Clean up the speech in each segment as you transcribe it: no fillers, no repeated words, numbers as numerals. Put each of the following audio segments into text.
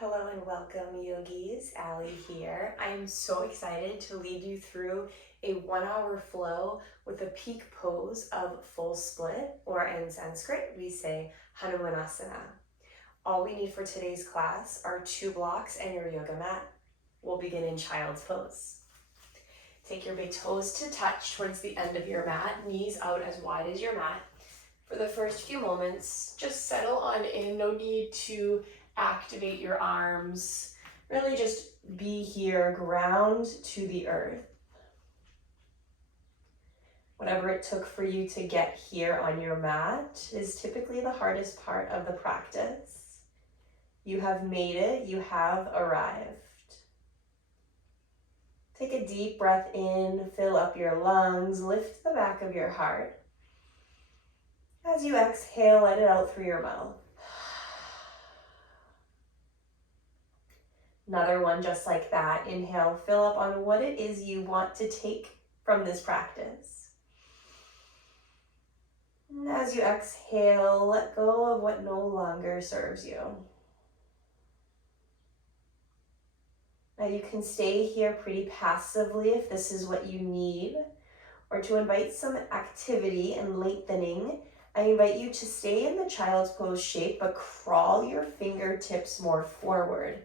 Hello and welcome, yogis. Ali here. I am so excited to lead you through a 1 hour flow with a peak pose of full split, or in Sanskrit, we say Hanumanasana. All we need for today's class are 2 blocks and your yoga mat. We'll begin in child's pose. Take your big toes to touch towards the end of your mat, knees out as wide as your mat. For the first few moments, just settle on in. No need to activate your arms. Really just be here, ground to the earth. Whatever it took for you to get here on your mat is typically the hardest part of the practice. You have made it, you have arrived. Take a deep breath in, fill up your lungs, lift the back of your heart. As you exhale, let it out through your mouth. Another one just like that. Inhale, fill up on what it is you want to take from this practice. And as you exhale, let go of what no longer serves you. Now you can stay here pretty passively if this is what you need, or to invite some activity and lengthening, I invite you to stay in the child's pose shape, but crawl your fingertips more forward.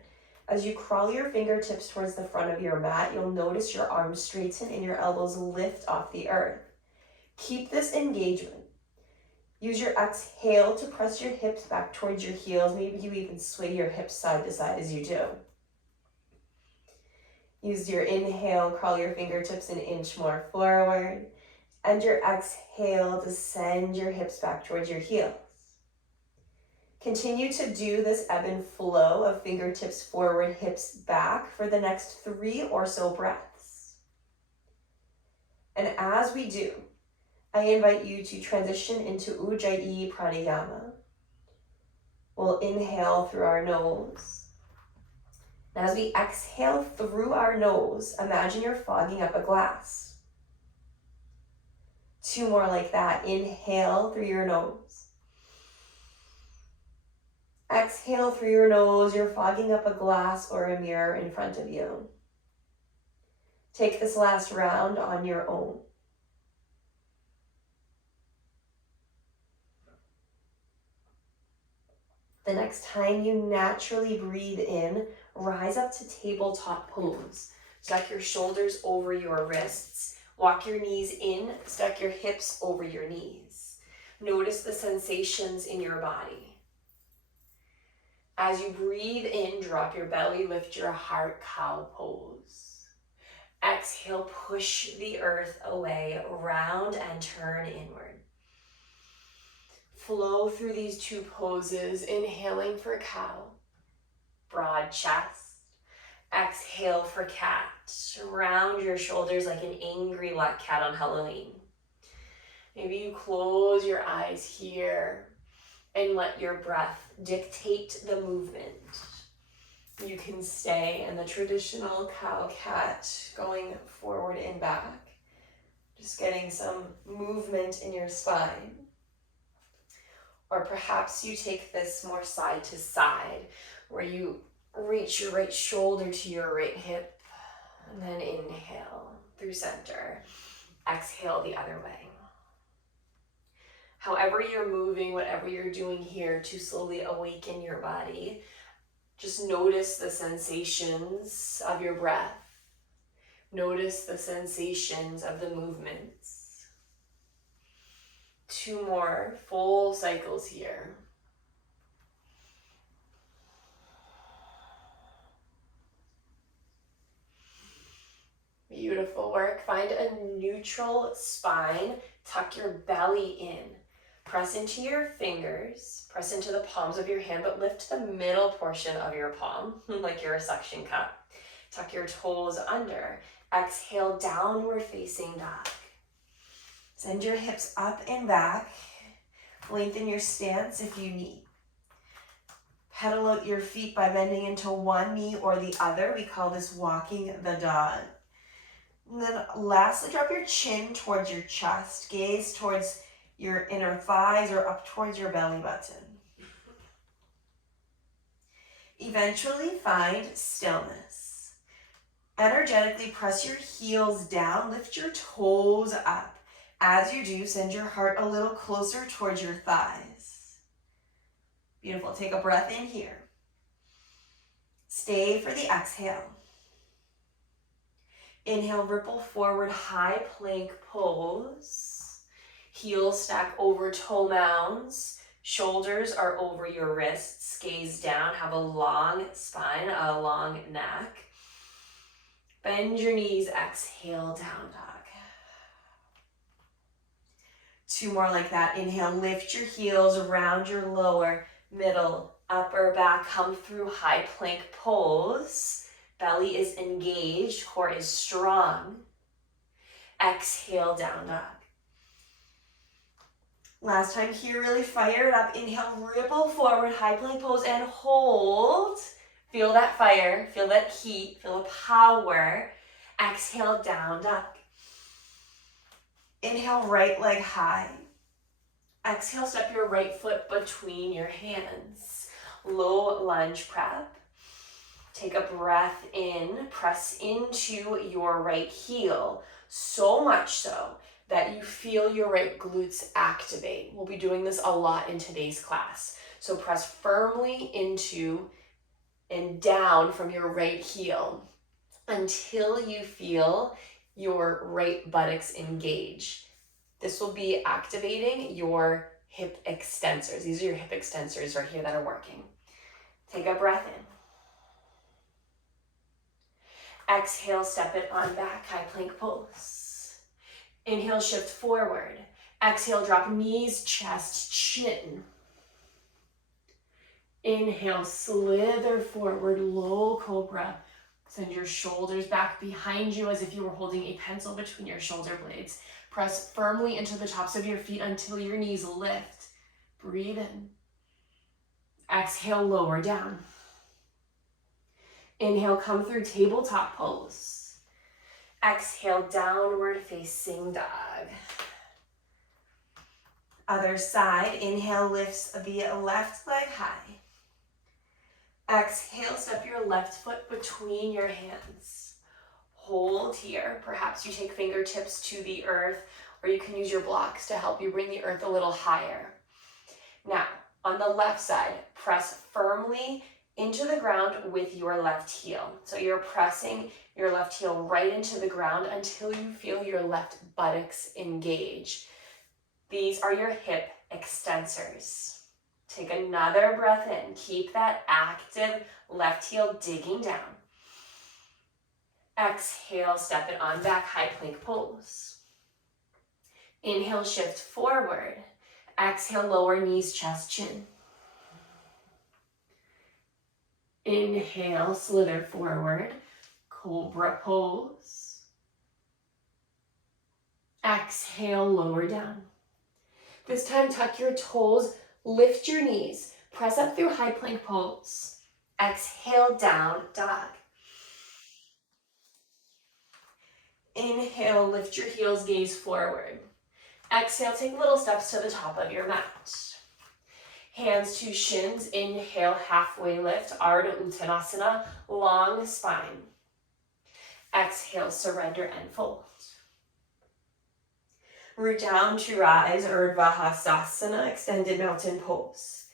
As you crawl your fingertips towards the front of your mat, you'll notice your arms straighten and your elbows lift off the earth. Keep this engagement. Use your exhale to press your hips back towards your heels. Maybe you even sway your hips side to side as you do. Use your inhale, crawl your fingertips an inch more forward. And your exhale to send your hips back towards your heels. Continue to do this ebb and flow of fingertips forward, hips back for the next 3 or so breaths. And as we do, I invite you to transition into Ujjayi Pranayama. We'll inhale through our nose. And as we exhale through our nose, imagine you're fogging up a glass. 2 more like that. Inhale through your nose. Exhale through your nose. You're fogging up a glass or a mirror in front of you. Take this last round on your own. The next time you naturally breathe in, rise up to tabletop pose. Stack your shoulders over your wrists. Walk your knees in, stack your hips over your knees. Notice the sensations in your body. As you breathe in, drop your belly, lift your heart, cow pose. Exhale, push the earth away, round and turn inward. Flow through these 2 poses, inhaling for cow, broad chest. Exhale for cat. Round your shoulders like an angry black cat on Halloween. Maybe you close your eyes here and let your breath dictate the movement. You can stay in the traditional cow-cat, going forward and back. Just getting some movement in your spine. Or perhaps you take this more side to side, where you reach your right shoulder to your right hip, and then inhale through center. Exhale the other way. However you're moving, whatever you're doing here to slowly awaken your body, just notice the sensations of your breath. Notice the sensations of the movements. 2 more full cycles here. Beautiful work. Find a neutral spine. Tuck your belly in. Press into your fingers. Press into the palms of your hand, but lift the middle portion of your palm like you're a suction cup. Tuck your toes under. Exhale, downward facing dog. Send your hips up and back. Lengthen your stance if you need. Pedal out your feet by bending into one knee or the other. We call this walking the dog. And then lastly, drop your chin towards your chest. Gaze towards your inner thighs or up towards your belly button. If eventually find stillness. Energetically press your heels down, lift your toes up. As you do, send your heart a little closer towards your thighs. Beautiful. Take a breath in here. Stay for the exhale. Inhale, ripple forward, high plank pose. Heels stack over toe mounds. Shoulders are over your wrists. Gaze down. Have a long spine, a long neck. Bend your knees. Exhale, down dog. 2 more like that. Inhale, lift your heels around your lower, middle, upper back. Come through high plank pose. Belly is engaged, core is strong. Exhale, down dog. Last time here, really fire it up. Inhale, ripple forward, high plank pose, and hold. Feel that fire, feel that heat, feel the power. Exhale, down dog. Inhale, right leg high. Exhale, step your right foot between your hands. Low lunge prep. Take a breath in, press into your right heel. So much so that you feel your right glutes activate. We'll be doing this a lot in today's class. So press firmly into and down from your right heel until you feel your right buttocks engage. This will be activating your hip extensors. These are your hip extensors right here that are working. Take a breath in. Exhale, step it on back, high plank pose. Inhale, shift forward. Exhale, drop knees, chest, chin. Inhale, slither forward, low cobra. Send your shoulders back behind you as if you were holding a pencil between your shoulder blades. Press firmly into the tops of your feet until your knees lift. Breathe in. Exhale, lower down. Inhale, come through tabletop pose. Exhale, downward facing dog. Other side, inhale, lifts the left leg high. Exhale, step your left foot between your hands. Hold here. Perhaps you take fingertips to the earth, or you can use your blocks to help you bring the earth a little higher. Now, on the left side, press firmly into the ground with your left heel. So you're pressing your left heel right into the ground until you feel your left buttocks engage. These are your hip extensors. Take another breath in. Keep that active left heel digging down. Exhale, step it on back, high plank pose. Inhale, shift forward. Exhale, lower knees, chest, chin. Inhale, slither forward, cobra pose. Exhale, lower down. This time, tuck your toes, lift your knees, press up through high plank pose. Exhale, down dog. Inhale, lift your heels, gaze forward. Exhale, take little steps to the top of your mat. Hands to shins, inhale, halfway lift, Ardha Uttanasana, long spine. Exhale, surrender and fold. Root down to rise, Urdhva Hastasana, extended mountain pose.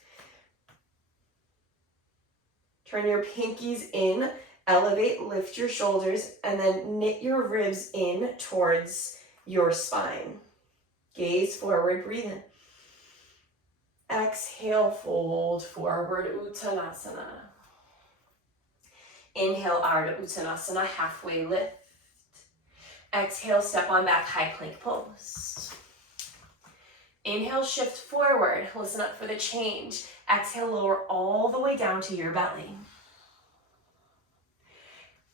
Turn your pinkies in, elevate, lift your shoulders, and then knit your ribs in towards your spine. Gaze forward, breathe in. Exhale, fold forward, Uttanasana. Inhale, Ardha Uttanasana, halfway lift. Exhale, step on back, high plank pose. Inhale, shift forward, listen up for the change. Exhale, lower all the way down to your belly.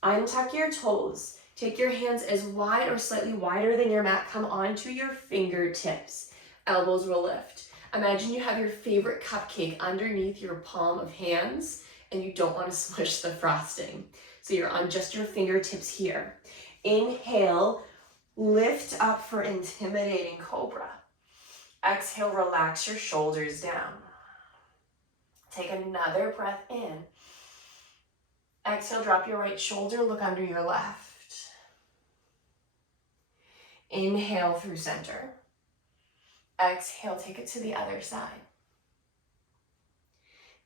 Untuck your toes. Take your hands as wide or slightly wider than your mat. Come onto your fingertips. Elbows will lift. Imagine you have your favorite cupcake underneath your palm of hands and you don't want to smush the frosting. So you're on just your fingertips here. Inhale, lift up for intimidating cobra. Exhale, relax your shoulders down. Take another breath in. Exhale, drop your right shoulder, look under your left. Inhale through center. Exhale, take it to the other side.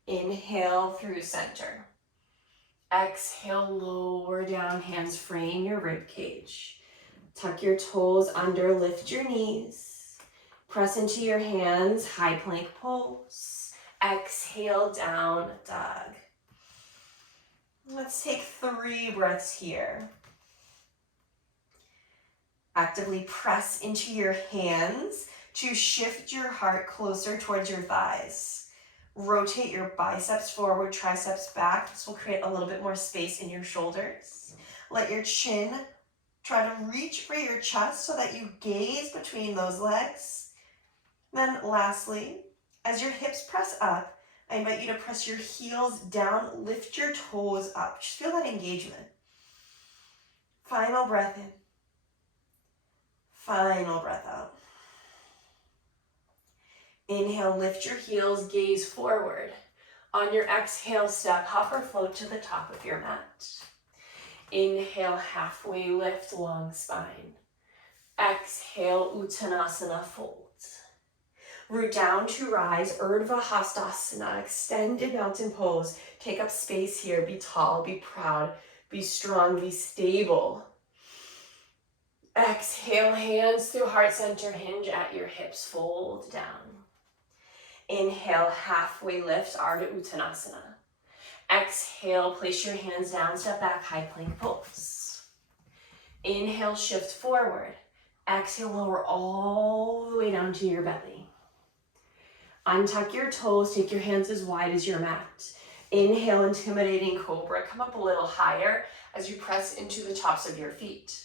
Inhale through center. Exhale, lower down, hands frame your rib cage. Tuck your toes under, lift your knees. Press into your hands, high plank pose. Exhale, down dog. Let's take 3 breaths here. Actively press into your hands to shift your heart closer towards your thighs. Rotate your biceps forward, triceps back. This will create a little bit more space in your shoulders. Let your chin try to reach for your chest so that you gaze between those legs. Then lastly, as your hips press up, I invite you to press your heels down, lift your toes up. Just feel that engagement. Final breath in. Final breath out. Inhale, lift your heels, gaze forward. On your exhale, step, hop, or float to the top of your mat. Inhale, halfway lift, long spine. Exhale, Uttanasana, fold. Root down to rise, Urdhva Hastasana, extended mountain pose. Take up space here, be tall, be proud, be strong, be stable. Exhale, hands through heart center, hinge at your hips, fold down. Inhale, halfway lift, Ardha Uttanasana. Exhale, place your hands down, step back, high plank pose. Inhale, shift forward. Exhale, lower all the way down to your belly. Untuck your toes, take your hands as wide as your mat. Inhale, intimidating cobra. Come up a little higher as you press into the tops of your feet.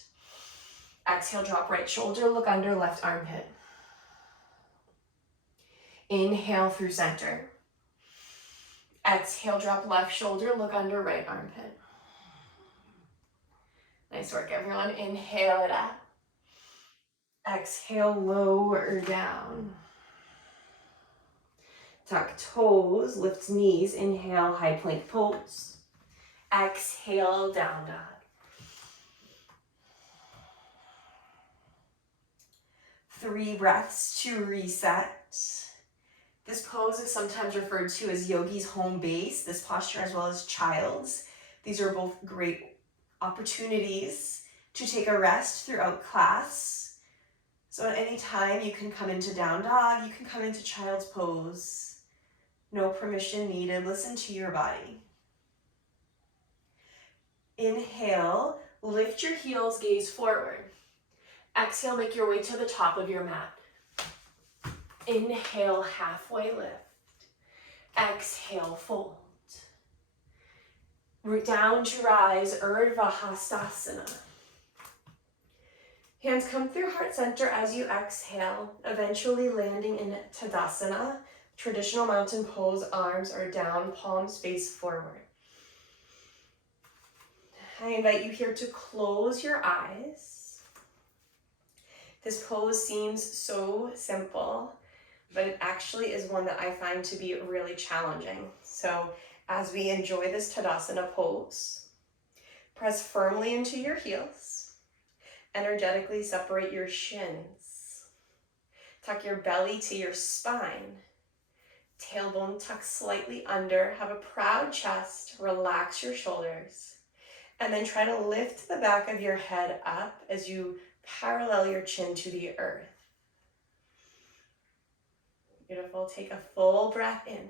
Exhale, drop right shoulder, look under left armpit. Inhale through center. Exhale, drop left shoulder, look under right armpit. Nice work, everyone. Inhale it up. Exhale, lower down. Tuck toes, lift knees. Inhale, high plank pose. Exhale, down dog. 3 breaths to reset. This pose is sometimes referred to as yogi's home base, this posture as well as child's. These are both great opportunities to take a rest throughout class. So at any time you can come into down dog, you can come into child's pose. No permission needed, listen to your body. Inhale, lift your heels, gaze forward. Exhale, make your way to the top of your mat. Inhale, halfway lift. Exhale, fold. Root down to rise, Urdhva Hastasana. Hands come through heart center as you exhale, eventually landing in Tadasana. Traditional mountain pose, arms are down, palms face forward. I invite you here to close your eyes. This pose seems so simple, but it actually is one that I find to be really challenging. So as we enjoy this Tadasana pose, press firmly into your heels. Energetically separate your shins. Tuck your belly to your spine. Tailbone tuck slightly under. Have a proud chest. Relax your shoulders. And then try to lift the back of your head up as you parallel your chin to the earth. Beautiful. Take a full breath in.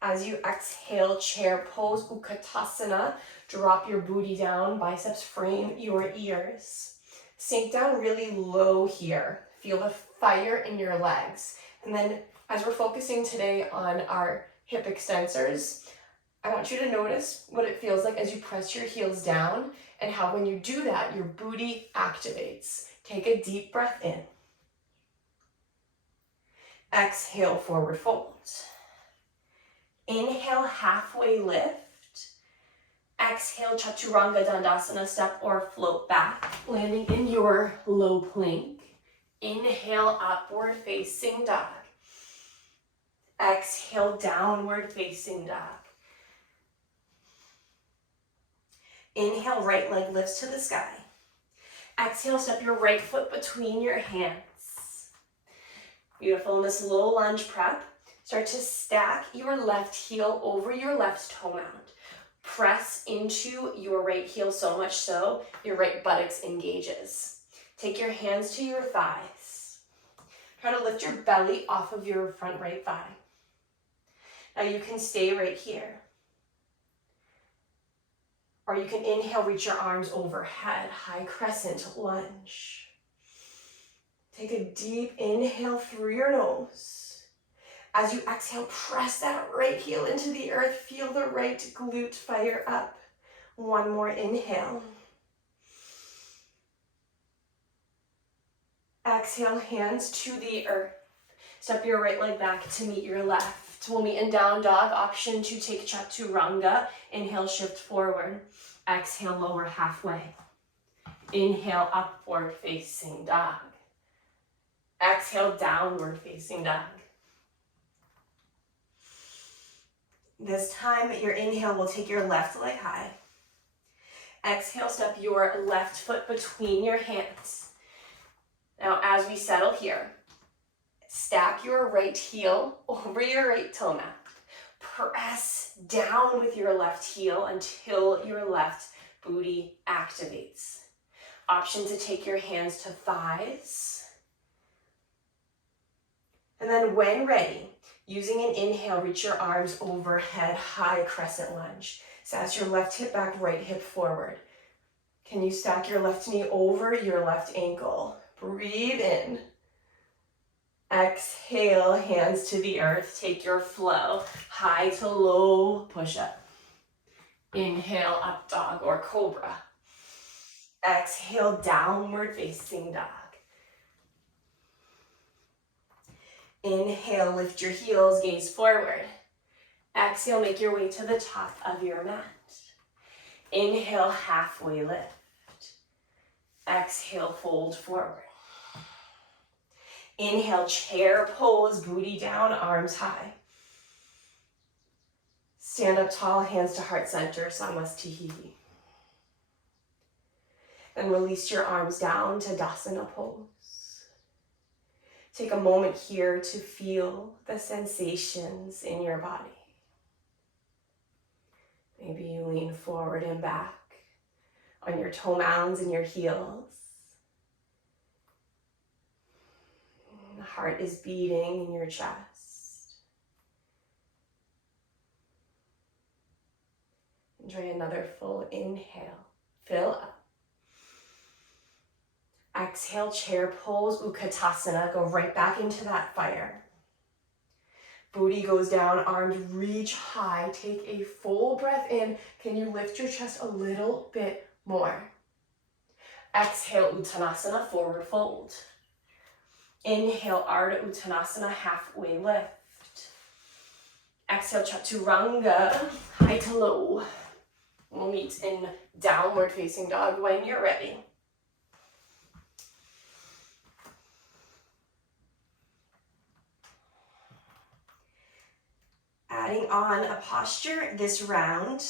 As you exhale, chair pose, Utkatasana. Drop your booty down, biceps frame your ears. Sink down really low here. Feel the fire in your legs. And then as we're focusing today on our hip extensors, I want you to notice what it feels like as you press your heels down and how when you do that, your booty activates. Take a deep breath in. Exhale, forward fold. Inhale, halfway lift. Exhale, Chaturanga Dandasana, step or float back, landing in your low plank. Inhale, upward facing dog. Exhale, downward facing dog. Inhale, right leg lifts to the sky. Exhale, step your right foot between your hands. Beautiful. In this low lunge prep, start to stack your left heel over your left toe mound. Press into your right heel so much so your right buttocks engages. Take your hands to your thighs. Try to lift your belly off of your front right thigh. Now you can stay right here. Or you can inhale, reach your arms overhead, high crescent lunge. Take a deep inhale through your nose. As you exhale, press that right heel into the earth. Feel the right glute fire up. One more inhale. Exhale, hands to the earth. Step your right leg back to meet your left. We'll meet in down dog. Option to take chaturanga. Inhale, shift forward. Exhale, lower halfway. Inhale, upward facing dog. Exhale, downward facing dog. This time, your inhale will take your left leg high. Exhale, step your left foot between your hands. Now, as we settle here, stack your right heel over your right toe mat. Press down with your left heel until your left booty activates. Option to take your hands to thighs. And then when ready, using an inhale, reach your arms overhead, high crescent lunge. Sas your left hip back, right hip forward. Can you stack your left knee over your left ankle? Breathe in. Exhale, hands to the earth. Take your flow, high to low push-up. Inhale, up dog or cobra. Exhale, downward facing dog. Inhale, lift your heels, gaze forward. Exhale, make your way to the top of your mat. Inhale, halfway lift. Exhale, fold forward. Inhale, chair pose, booty down, arms high. Stand up tall, hands to heart center, Samastihiti. And release your arms down to Dasana pose. Take a moment here to feel the sensations in your body. Maybe you lean forward and back on your toe mounds and your heels. The heart is beating in your chest. Enjoy another full inhale. Fill up. Exhale, chair pose, Utkatasana. Go right back into that fire. Booty goes down, arms reach high. Take a full breath in. Can you lift your chest a little bit more? Exhale, Uttanasana, forward fold. Inhale, Ardha Uttanasana, halfway lift. Exhale, Chaturanga, high to low. We'll meet in downward facing dog when you're ready. Adding on a posture this round.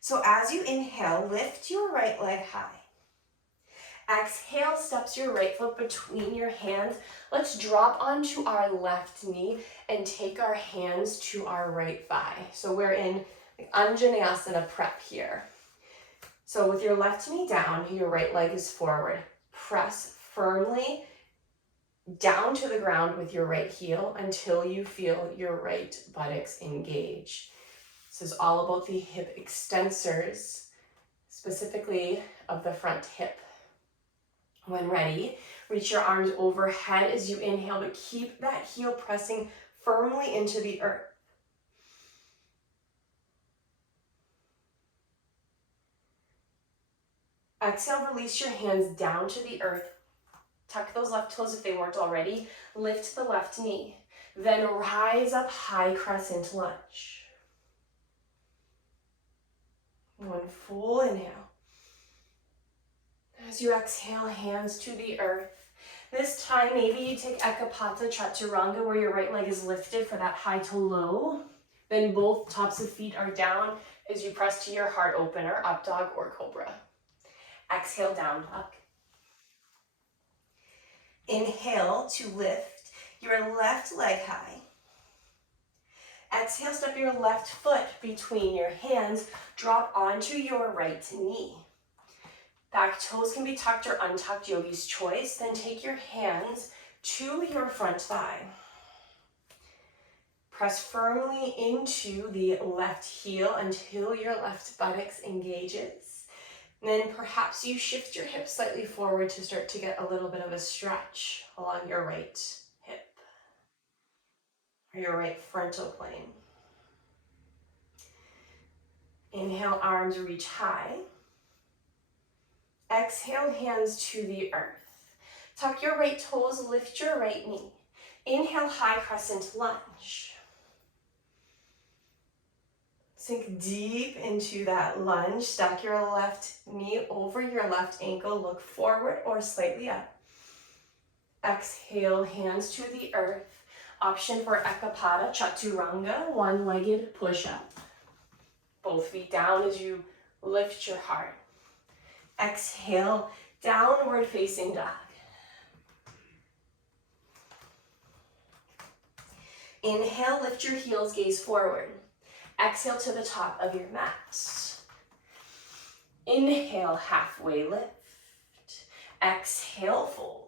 So as you inhale, lift your right leg high. Exhale, steps your right foot between your hands. Let's drop onto our left knee and take our hands to our right thigh. So we're in Anjaneyasana prep here. So with your left knee down, your right leg is forward. Press firmly down to the ground with your right heel until you feel your right buttocks engage. This is all about the hip extensors, specifically of the front hip. When ready, reach your arms overhead as you inhale, but keep that heel pressing firmly into the earth. Exhale, release your hands down to the earth. Tuck those left toes if they weren't already. Lift the left knee. Then rise up, high crescent lunge. One full inhale. As you exhale, hands to the earth. This time, maybe you take Ekapata Chaturanga where your right leg is lifted for that high to low. Then both tops of feet are down. as you press to your heart opener, up dog or cobra. Exhale, down dog. Inhale to lift your left leg high. Exhale, step your left foot between your hands, drop onto your right knee. Back toes can be tucked or untucked, yogi's choice. Then take your hands to your front thigh. Press firmly into the left heel until your left buttocks engages. And then perhaps you shift your hips slightly forward to start to get a little bit of a stretch along your right hip or your right frontal plane. Inhale, arms reach high. Exhale, hands to the earth. Tuck your right toes, lift your right knee. Inhale, high crescent lunge. Sink deep into that lunge. Stack your left knee over your left ankle. Look forward or slightly up. Exhale, hands to the earth. Option for Ekapada, Chaturanga, one-legged push-up. Both feet down as you lift your heart. Exhale, downward facing dog. Inhale, lift your heels, gaze forward. Exhale to the top of your mat. Inhale, halfway lift. Exhale, fold.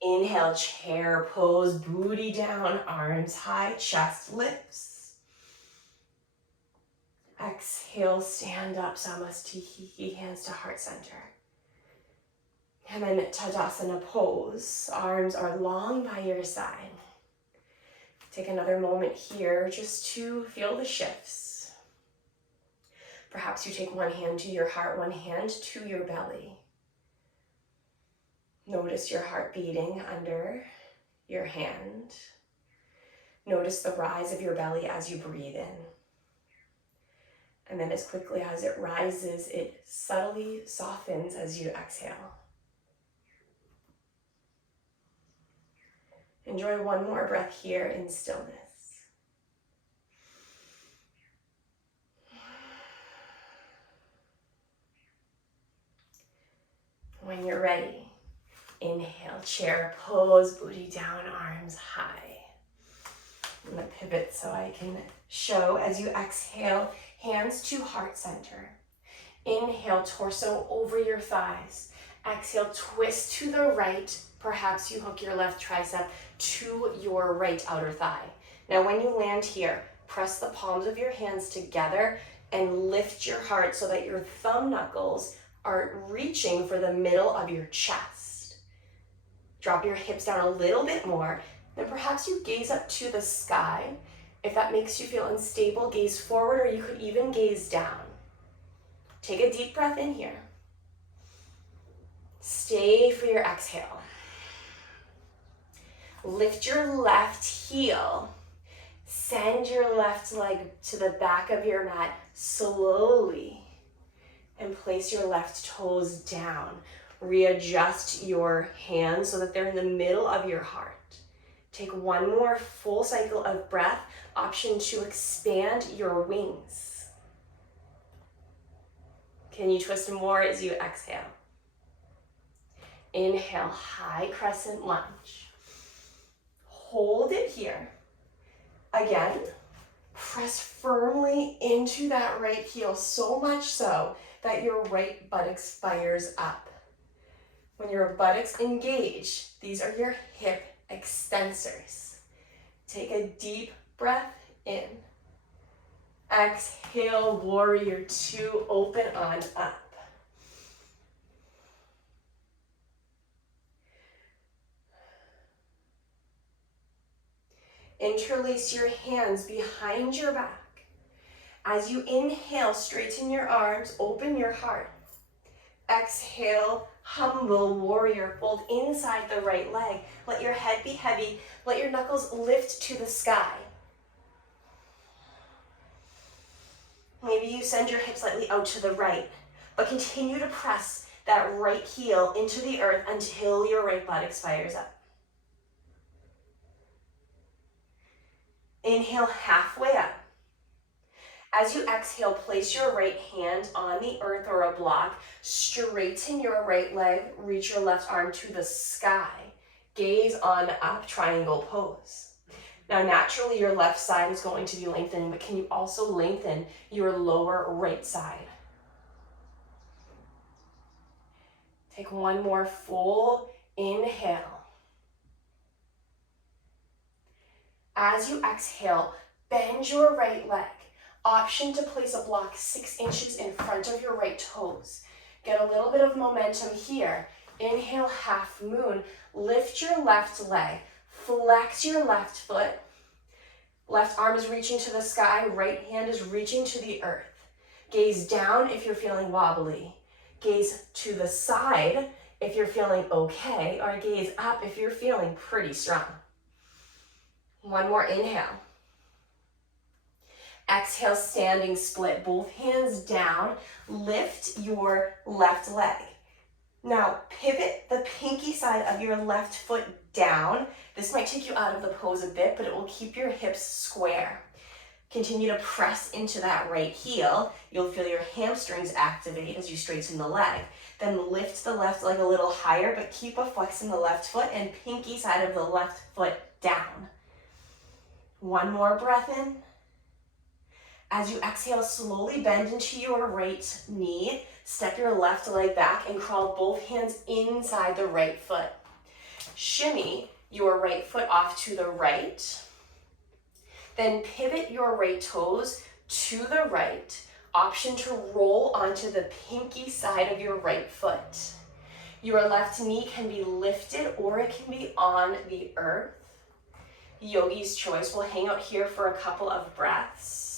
Inhale, chair pose, booty down, arms high, chest lifts. Exhale, stand up, Samasthiti, hands to heart center. And then Tadasana pose, arms are long by your side. Take another moment here just to feel the shifts. Perhaps you take one hand to your heart, one hand to your belly. Notice your heart beating under your hand. Notice the rise of your belly as you breathe in. And then as quickly as it rises, it subtly softens as you exhale. Enjoy one more breath here in stillness. When you're ready, inhale, chair pose, booty down, arms high. I'm gonna pivot so I can show as you exhale, hands to heart center. Inhale, torso over your thighs. Exhale, twist to the right. Perhaps you hook your left tricep to your right outer thigh. Now when you land here, press the palms of your hands together and lift your heart so that your thumb knuckles are reaching for the middle of your chest. Drop your hips down a little bit more. Then perhaps you gaze up to the sky. If that makes you feel unstable, gaze forward, or you could even gaze down. Take a deep breath in here. Stay for your exhale. Lift your left heel. Send your left leg to the back of your mat slowly. And place your left toes down. Readjust your hands so that they're in the middle of your heart. Take one more full cycle of breath. Option to expand your wings. Can you twist more as you exhale? Inhale, high crescent lunge. Hold it here. Again, press firmly into that right heel, so much so that your right buttocks fires up. When your buttocks engage, these are your hip extensors. Take a deep breath in. Exhale, warrior two, open on up. Interlace your hands behind your back. As you inhale, straighten your arms, open your heart. Exhale, humble warrior, fold inside the right leg. Let your head be heavy. Let your knuckles lift to the sky. Maybe you send your hips slightly out to the right, but continue to press that right heel into the earth until your right buttocks fires up. Inhale, halfway up. As you exhale, place your right hand on the earth or a block, straighten your right leg, reach your left arm to the sky, gaze on up, triangle pose. Now naturally your left side is going to be lengthening, but can you also lengthen your lower right side? Take one more full inhale. As you exhale, bend your right leg. Option to place a block 6 inches in front of your right toes. Get a little bit of momentum here. Inhale, half moon. Lift your left leg. Flex your left foot. Left arm is reaching to the sky. Right hand is reaching to the earth. Gaze down if you're feeling wobbly. Gaze to the side if you're feeling okay, or gaze up if you're feeling pretty strong. One more inhale. Exhale, standing split, both hands down. Lift your left leg. Now pivot the pinky side of your left foot down. This might take you out of the pose a bit, but it will keep your hips square. Continue to press into that right heel. You'll feel your hamstrings activate as you straighten the leg. Then lift the left leg a little higher, but keep a flex in the left foot and pinky side of the left foot down. One more breath in. As you exhale, slowly bend into your right knee. Step your left leg back and crawl both hands inside the right foot. Shimmy your right foot off to the right. Then pivot your right toes to the right. Option to roll onto the pinky side of your right foot. Your left knee can be lifted or it can be on the earth. Yogi's choice. We'll hang out here for a couple of breaths.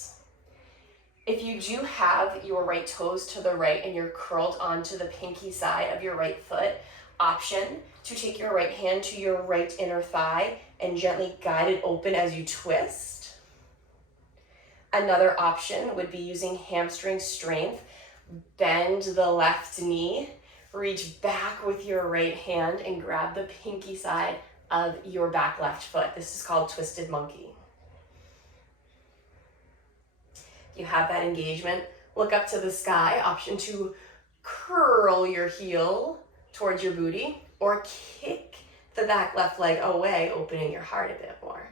If you do have your right toes to the right and you're curled onto the pinky side of your right foot, option to take your right hand to your right inner thigh and gently guide it open as you twist. Another option would be using hamstring strength. Bend the left knee, reach back with your right hand and grab the pinky side of your back left foot. This is called twisted monkey. If you have that engagement, look up to the sky. Option to curl your heel towards your booty or kick the back left leg away, opening your heart a bit more.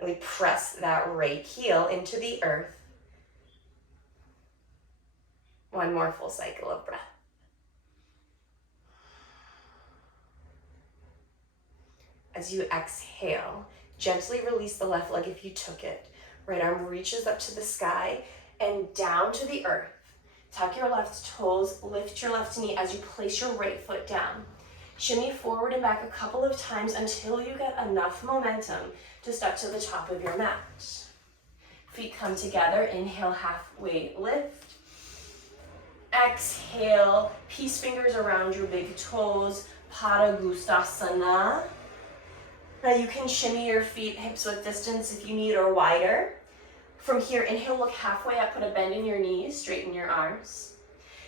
Really press that right heel into the earth. One more full cycle of breath. As you exhale, gently release the left leg if you took it. Right arm reaches up to the sky and down to the earth. Tuck your left toes, lift your left knee as you place your right foot down. Shimmy forward and back a couple of times until you get enough momentum to step to the top of your mat. Feet come together, inhale, halfway lift. Exhale, peace fingers around your big toes, Padangusthasana. Now you can shimmy your feet hips width distance if you need or wider. From here, inhale, look halfway up, put a bend in your knees, straighten your arms.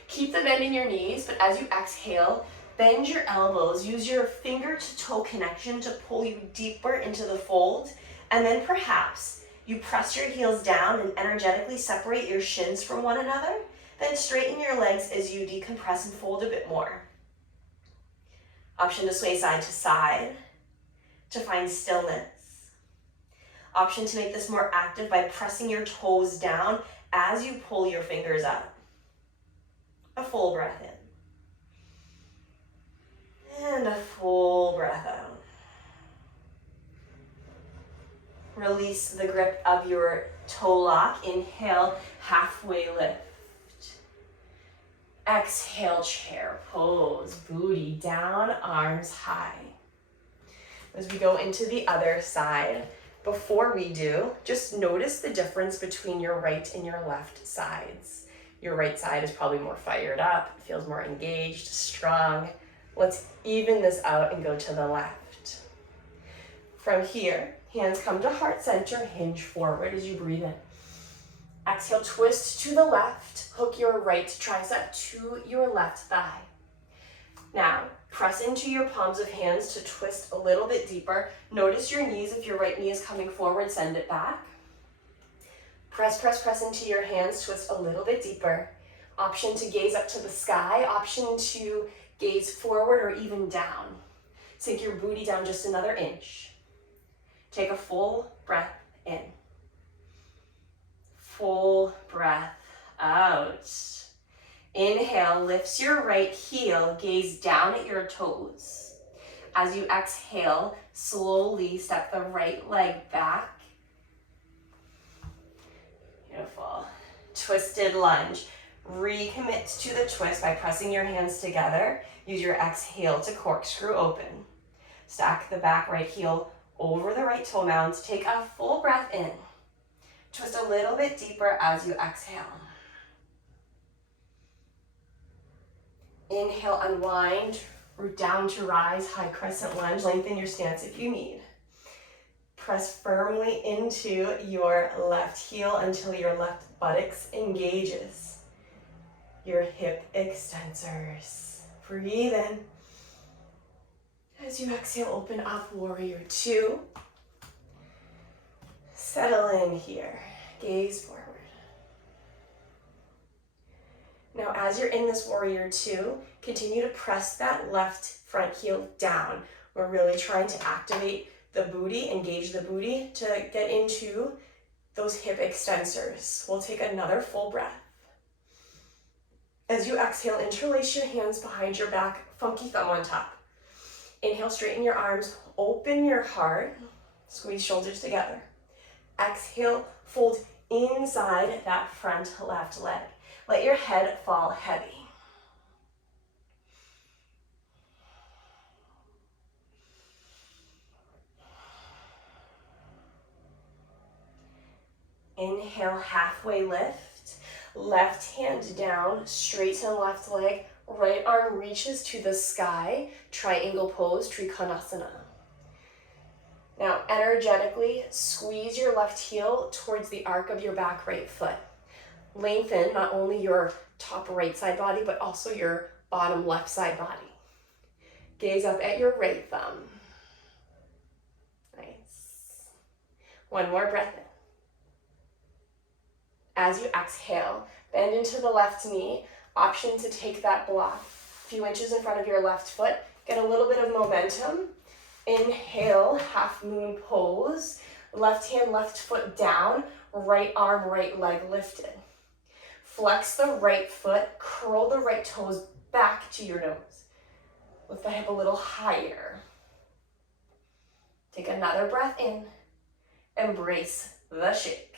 Keep the bend in your knees, but as you exhale, bend your elbows. Use your finger to toe connection to pull you deeper into the fold. And then perhaps you press your heels down and energetically separate your shins from one another. Then straighten your legs as you decompress and fold a bit more. Option to sway side to side to find stillness. Option to make this more active by pressing your toes down as you pull your fingers up. A full breath in. And a full breath out. Release the grip of your toe lock. Inhale, halfway lift. Exhale, chair pose. Booty down, arms high. As we go into the other side, before we do, just notice the difference between your right and your left sides. Your right side is probably more fired up, feels more engaged, strong. Let's even this out and go to the left. From here, hands come to heart center, hinge forward as you breathe in. Exhale, twist to the left, hook your right tricep to your left thigh. Now, press into your palms of hands to twist a little bit deeper. Notice your knees. If your right knee is coming forward, send it back. Press, press, press into your hands, twist a little bit deeper. Option to gaze up to the sky, option to gaze forward or even down. Sink your booty down just another inch. Take a full breath in. Full breath out. Inhale, lifts your right heel, gaze down at your toes. As you exhale, slowly step the right leg back. Beautiful. Twisted lunge. Recommit to the twist by pressing your hands together. Use your exhale to corkscrew open. Stack the back right heel over the right toe mound. Take a full breath in. Twist a little bit deeper as you exhale. Inhale, unwind, root down to rise, high crescent lunge. Lengthen your stance if you need. Press firmly into your left heel until your left buttocks engages your hip extensors. Breathe in. As you exhale, open up, warrior two. Settle in here, gaze forward. Now, as you're in this warrior two, continue to press that left front heel down. We're really trying to activate the booty, engage the booty to get into those hip extensors. We'll take another full breath. As you exhale, interlace your hands behind your back, funky thumb on top. Inhale, straighten your arms, open your heart, squeeze shoulders together. Exhale, fold inside that front left leg. Let your head fall heavy. Inhale, halfway lift. Left hand down, straighten left leg. Right arm reaches to the sky. Triangle pose, Trikonasana. Now, energetically, squeeze your left heel towards the arc of your back right foot. Lengthen not only your top right side body, but also your bottom left side body. Gaze up at your right thumb. Nice. One more breath in. As you exhale, bend into the left knee. Option to take that block a few inches in front of your left foot. Get a little bit of momentum. Inhale, half moon pose. Left hand, left foot down. Right arm, right leg lifted. Flex the right foot. Curl the right toes back to your nose. Lift the hip a little higher. Take another breath in. Embrace the shake.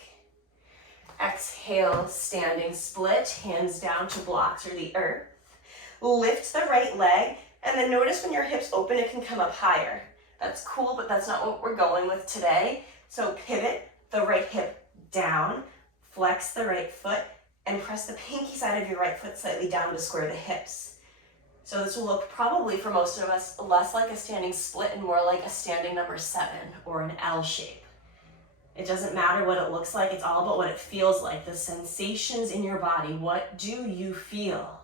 Exhale, standing split, hands down to blocks or the earth. Lift the right leg, and then notice when your hips open, it can come up higher. That's cool, but that's not what we're going with today. So pivot the right hip down, flex the right foot, and press the pinky side of your right foot slightly down to square the hips. So this will look probably for most of us less like a standing split and more like a standing number 7 or an L shape. It doesn't matter what it looks like, it's all about what it feels like, the sensations in your body. What do you feel?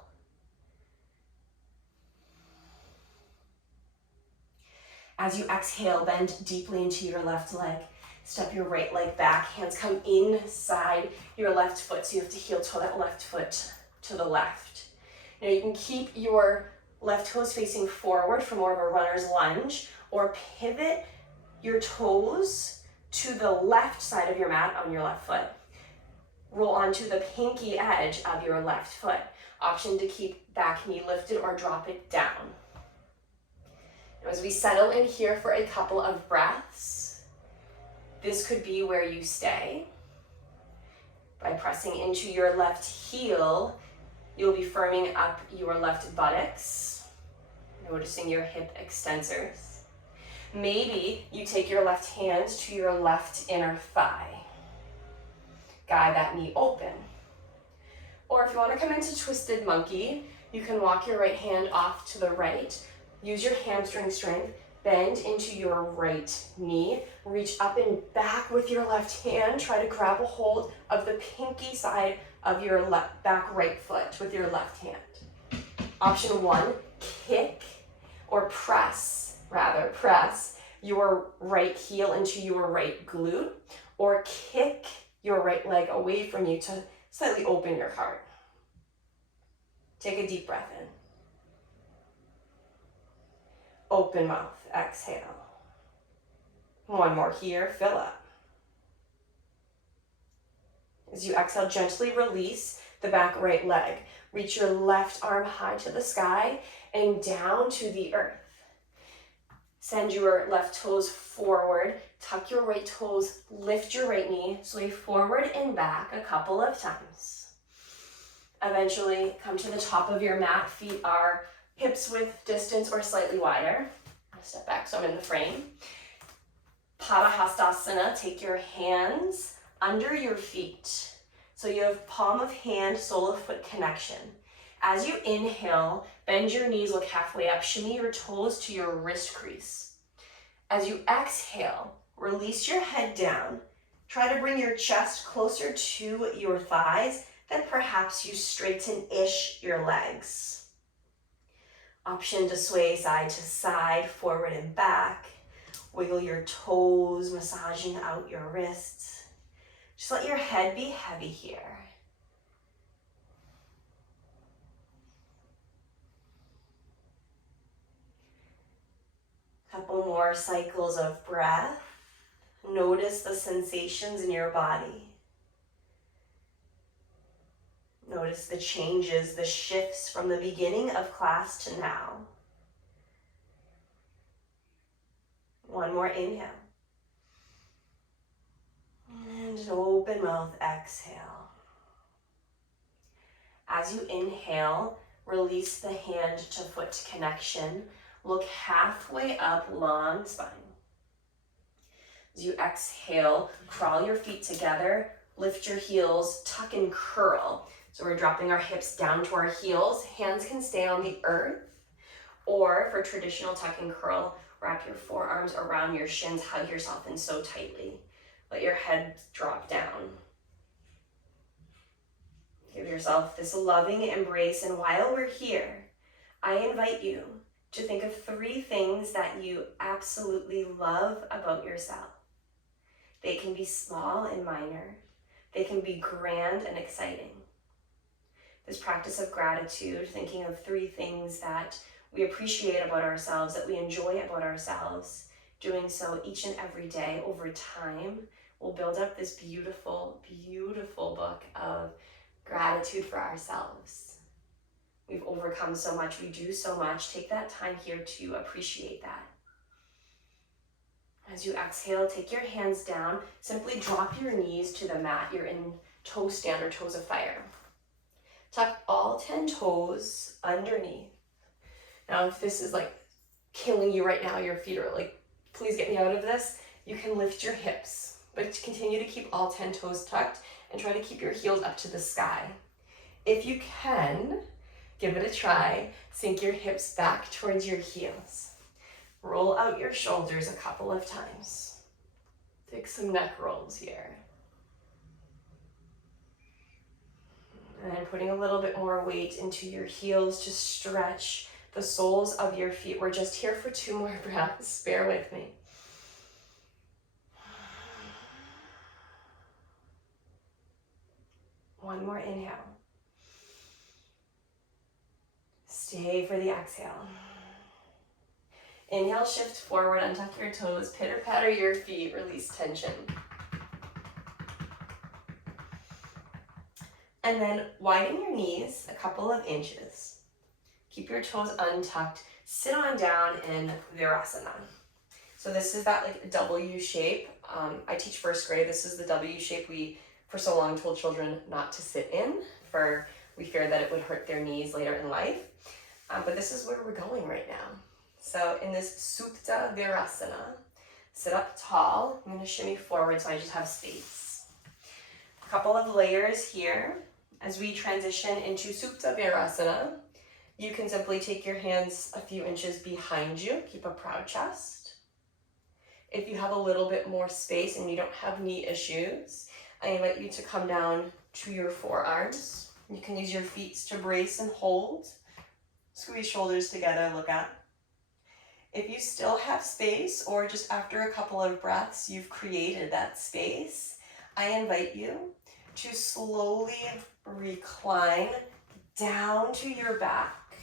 As you exhale, bend deeply into your left leg. Step your right leg back, hands come inside your left foot, so you have to heel toe that left foot to the left. Now you can keep your left toes facing forward for more of a runner's lunge, or pivot your toes to the left side of your mat on your left foot. Roll onto the pinky edge of your left foot. Option to keep back knee lifted or drop it down. Now as we settle in here for a couple of breaths, this could be where you stay. By pressing into your left heel, you'll be firming up your left buttocks, noticing your hip extensors. Maybe you take your left hand to your left inner thigh. Guide that knee open. Or if you want to come into twisted monkey, you can walk your right hand off to the right. Use your hamstring strength. Bend into your right knee. Reach up and back with your left hand. Try to grab a hold of the pinky side of your back right foot with your left hand. Option 1, kick or press your right heel into your right glute, or kick your right leg away from you to slightly open your heart. Take a deep breath in. Open mouth, exhale. One more here, fill up. As you exhale, gently release the back right leg. Reach your left arm high to the sky and down to the earth. Send your left toes forward, tuck your right toes, lift your right knee, sway forward and back a couple of times. Eventually, come to the top of your mat. Feet are hips width distance or slightly wider. I'll step back so I'm in the frame. Padahastasana, take your hands under your feet. So you have palm of hand, sole of foot connection. As you inhale, bend your knees, look halfway up, shimmy your toes to your wrist crease. As you exhale, release your head down. Try to bring your chest closer to your thighs, then perhaps you straighten-ish your legs. Option to sway side to side, forward and back. Wiggle your toes, massaging out your wrists. Just let your head be heavy here. Couple more cycles of breath. Notice the sensations in your body. Notice the changes, the shifts from the beginning of class to now. One more inhale. And an open mouth exhale. As you inhale, release the hand to foot connection. Look halfway up, long spine. As you exhale, crawl your feet together, lift your heels, tuck and curl. So we're dropping our hips down to our heels. Hands can stay on the earth, or for traditional tuck and curl, wrap your forearms around your shins, hug yourself in so tightly. Let your head drop down. Give yourself this loving embrace, and while we're here, I invite you to think of 3 things that you absolutely love about yourself. They can be small and minor. They can be grand and exciting. This practice of gratitude, thinking of 3 things that we appreciate about ourselves, that we enjoy about ourselves, doing so each and every day over time will build up this beautiful, beautiful book of gratitude for ourselves. We've overcome so much, we do so much. Take that time here to appreciate that. As you exhale, take your hands down. Simply drop your knees to the mat. You're in toe stand or toes of fire. Tuck all 10 toes underneath. Now, if this is like killing you right now, your feet are like, please get me out of this, you can lift your hips, but continue to keep all 10 toes tucked and try to keep your heels up to the sky. If you can, give it a try. Sink your hips back towards your heels. Roll out your shoulders a couple of times. Take some neck rolls here. And then putting a little bit more weight into your heels to stretch the soles of your feet. We're just here for 2 more breaths. Bear with me. One more inhale. Stay for the exhale. Inhale, shift forward, untuck your toes, pitter patter your feet, release tension. And then widen your knees a couple of inches. Keep your toes untucked. Sit on down in Virasana. So this is that like W shape. I teach first grade. This is the W shape we, for so long, told children not to sit in. We feared that it would hurt their knees later in life. But this is where we're going right now. So in this Supta Virasana, sit up tall. I'm going to shimmy forward so I just have space. A couple of layers here. As we transition into Supta Virasana, you can simply take your hands a few inches behind you. Keep a proud chest. If you have a little bit more space and you don't have knee issues, I invite you to come down to your forearms. You can use your feet to brace and hold. Squeeze shoulders together, look up. If you still have space, or just after a couple of breaths, you've created that space, I invite you to slowly recline down to your back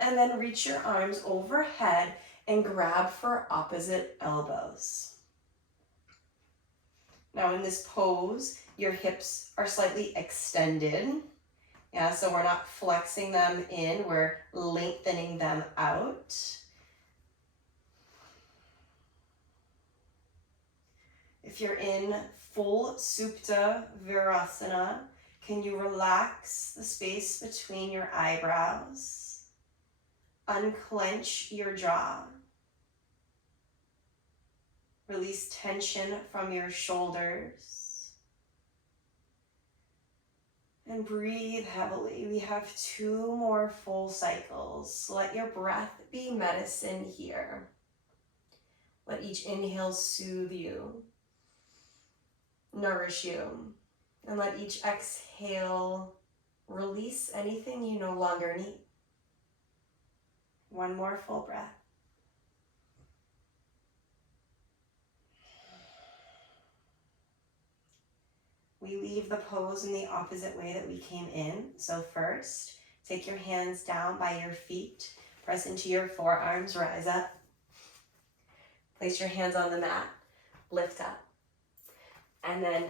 and then reach your arms overhead and grab for opposite elbows. Now in this pose, your hips are slightly extended. Yeah, so we're not flexing them in, we're lengthening them out. If you're in full Supta Virasana, can you relax the space between your eyebrows? Unclench your jaw. Release tension from your shoulders. And breathe heavily. We have 2 more full cycles. Let your breath be medicine here. Let each inhale soothe you, nourish you, and let each exhale release anything you no longer need. 1 more full breath. We leave the pose in the opposite way that we came in. So first, take your hands down by your feet, press into your forearms, rise up. Place your hands on the mat, lift up. And then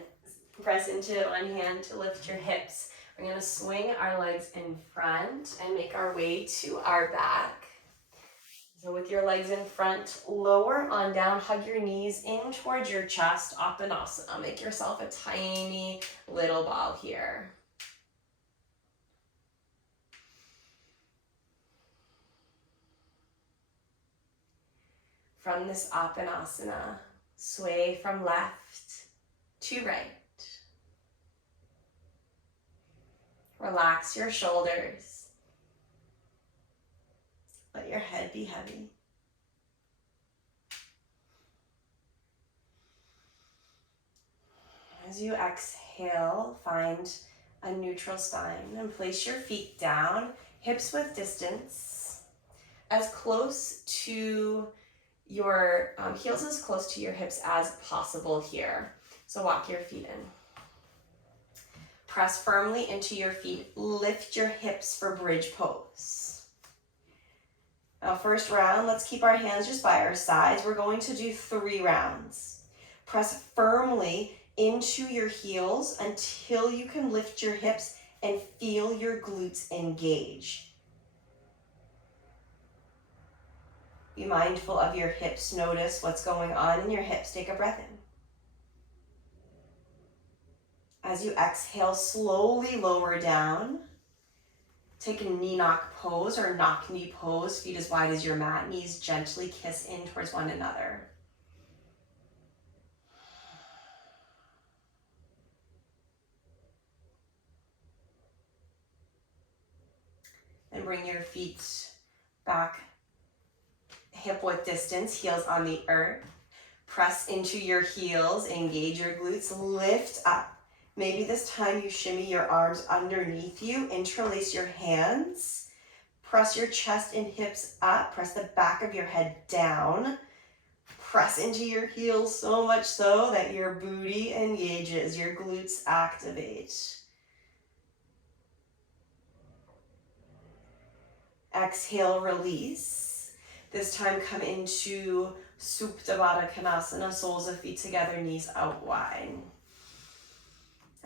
press into one hand to lift your hips. We're gonna swing our legs in front and make our way to our back. So with your legs in front, lower on down, hug your knees in towards your chest, Hanumanasana. Make yourself a tiny little ball here. From this Hanumanasana, sway from left to right. Relax your shoulders. Let your head be heavy. As you exhale, find a neutral spine and place your feet down, hips width distance, as close to your heels as close to your hips as possible here. So walk your feet in. Press firmly into your feet. Lift your hips for bridge pose. Now first round, let's keep our hands just by our sides. We're going to do 3 rounds. Press firmly into your heels until you can lift your hips and feel your glutes engage. Be mindful of your hips. Notice what's going on in your hips. Take a breath in. As you exhale, slowly lower down. Take a knee knock pose or knock knee pose, feet as wide as your mat, knees gently kiss in towards one another. And bring your feet back, hip width distance, heels on the earth. Press into your heels, engage your glutes, lift up. Maybe this time you shimmy your arms underneath you, interlace your hands, press your chest and hips up, press the back of your head down, press into your heels so much so that your booty engages, your glutes activate. Exhale, release. This time come into Supta Konasana, soles of feet together, knees out wide.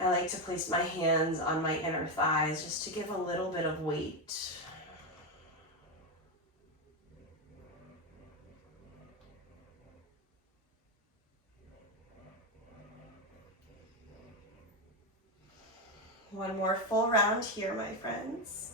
I like to place my hands on my inner thighs just to give a little bit of weight. One more full round here, my friends.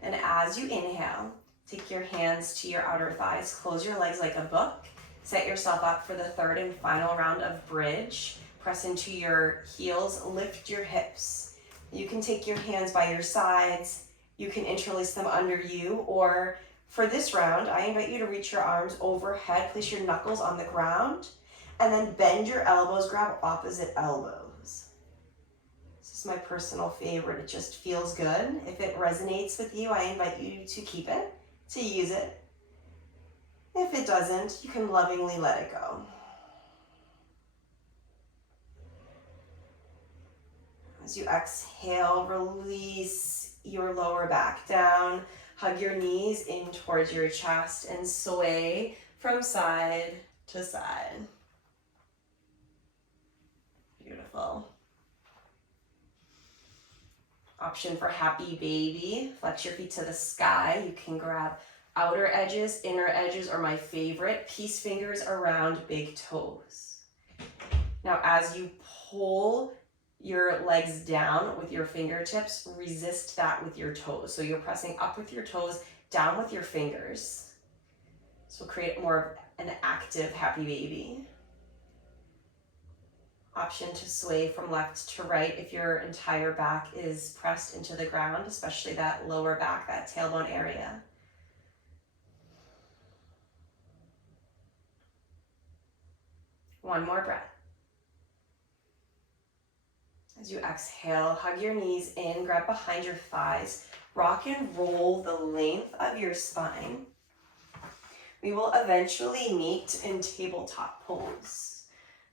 And as you inhale, take your hands to your outer thighs, close your legs like a book, set yourself up for the 3rd and final round of bridge. Press into your heels, lift your hips. You can take your hands by your sides, you can interlace them under you, or for this round, I invite you to reach your arms overhead, place your knuckles on the ground, and then bend your elbows, grab opposite elbows. This is It's my personal favorite. It just feels good. If it resonates with you, I invite you to keep it, to use it. If it doesn't, you can lovingly let it go. As you exhale, release your lower back down. Hug your knees in towards your chest and sway from side to side. Beautiful. Option for happy baby. Flex your feet to the sky. You can grab outer edges, inner edges, or my favorite, peace fingers around big toes. Now, as you pull your legs down with your fingertips, resist that with your toes. So you're pressing up with your toes, down with your fingers. So create more of an active happy baby. Option to sway from left to right if your entire back is pressed into the ground, especially that lower back, that tailbone area. One more breath. As you exhale, hug your knees in, grab behind your thighs, rock and roll the length of your spine. We will eventually meet in tabletop pose.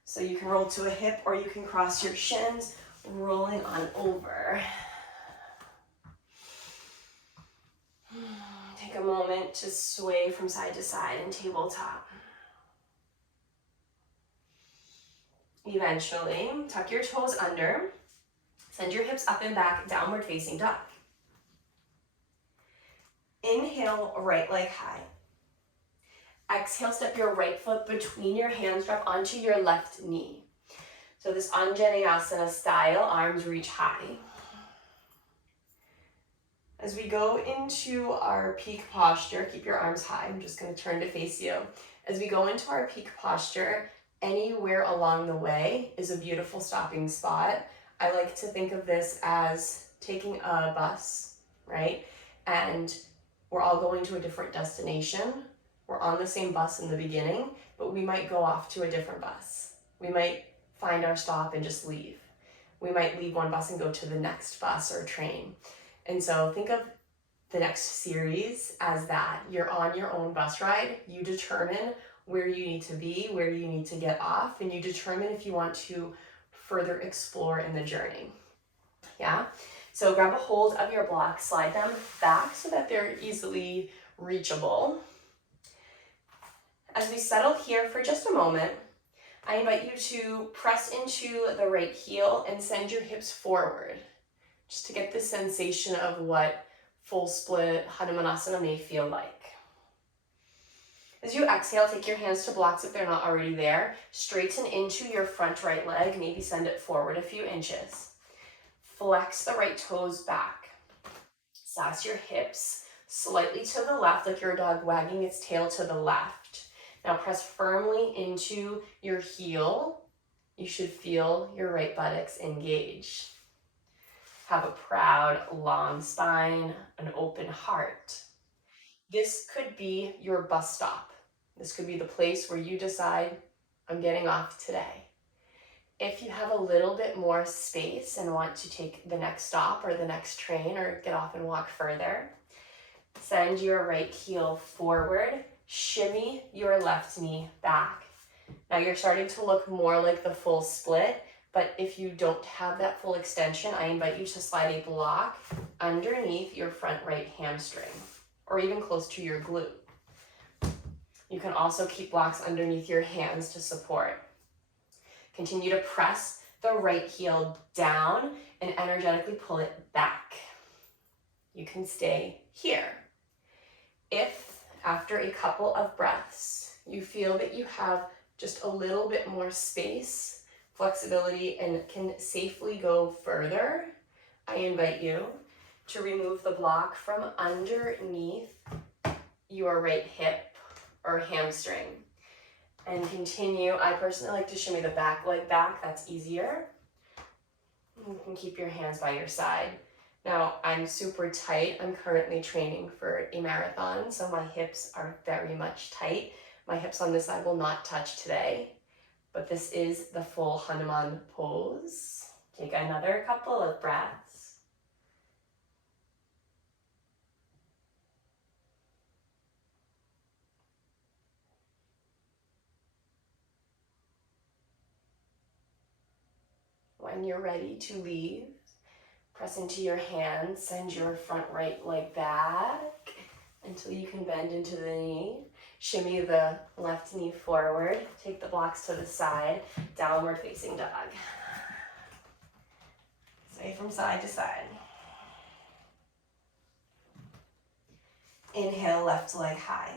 So you can roll to a hip or you can cross your shins, rolling on over. Take a moment to sway from side to side in tabletop. Eventually, tuck your toes under, send your hips up and back, downward facing dog. Inhale, right leg high. Exhale, step your right foot between your hands, drop onto your left knee. So this Hanumanasana style, arms reach high. As we go into our peak posture, keep your arms high. I'm just going to turn to face you. As we go into our peak posture, anywhere along the way is a beautiful stopping spot. I like to think of this as taking a bus, right? And we're all going to a different destination. We're on the same bus in the beginning, but we might go off to a different bus. We might find our stop and just leave. We might leave one bus and go to the next bus or train. And so think of the next series as that. You're on your own bus ride. You determine where you need to be, where you need to get off, and you determine if you want to further explore in the journey. Yeah? So grab a hold of your blocks, slide them back so that they're easily reachable. As we settle here for just a moment, I invite you to press into the right heel and send your hips forward, just to get the sensation of what full split Hanumanasana may feel like. As you exhale, take your hands to blocks if they're not already there. Straighten into your front right leg, maybe send it forward a few inches. Flex the right toes back. Sass your hips slightly to the left, like your dog wagging its tail to the left. Now press firmly into your heel. You should feel your right buttocks engage. Have a proud, long spine, an open heart. This could be your bus stop. This could be the place where you decide, I'm getting off today. If you have a little bit more space and want to take the next stop or the next train or get off and walk further, send your right heel forward, shimmy your left knee back. Now you're starting to look more like the full split, but if you don't have that full extension, I invite you to slide a block underneath your front right hamstring or even close to your glute. You can also keep blocks underneath your hands to support. Continue to press the right heel down and energetically pull it back. You can stay here. If after a couple of breaths, you feel that you have just a little bit more space, flexibility, and can safely go further, I invite you to remove the block from underneath your right hip or hamstring. And continue. I personally like to shimmy the back leg back. That's easier. You can keep your hands by your side. Now, I'm super tight. I'm currently training for a marathon, so my hips are very much tight. My hips on this side will not touch today, but this is the full Hanuman pose. Take another couple of breaths. When you're ready to leave, press into your hands, send your front right leg back until you can bend into the knee. Shimmy the left knee forward. Take the blocks to the side. Downward facing dog. Sway from side to side. Inhale, left leg high.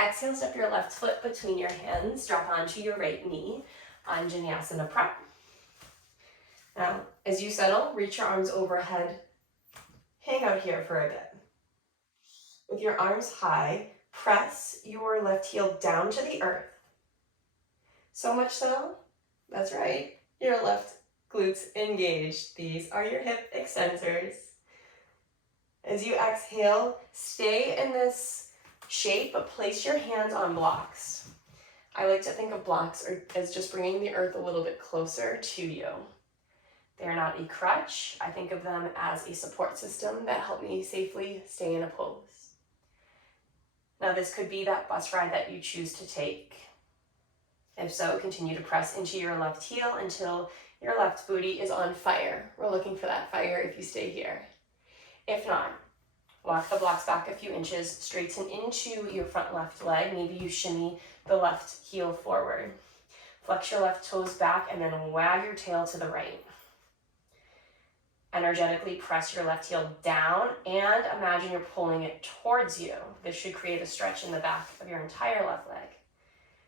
Exhale, step your left foot between your hands. Drop onto your right knee. Hanumanasana prep. Now, as you settle, reach your arms overhead. Hang out here for a bit. With your arms high, press your left heel down to the earth. So much so, that's right, your left glutes engaged. These are your hip extensors. As you exhale, stay in this shape, but place your hands on blocks. I like to think of blocks as just bringing the earth a little bit closer to you. They're not a crutch. I think of them as a support system that help me safely stay in a pose. Now this could be that bus ride that you choose to take. If so, continue to press into your left heel until your left booty is on fire. We're looking for that fire if you stay here. If not, walk the blocks back a few inches, straighten into your front left leg. Maybe you shimmy the left heel forward. Flex your left toes back and then wag your tail to the right. Energetically press your left heel down and imagine you're pulling it towards you. This should create a stretch in the back of your entire left leg.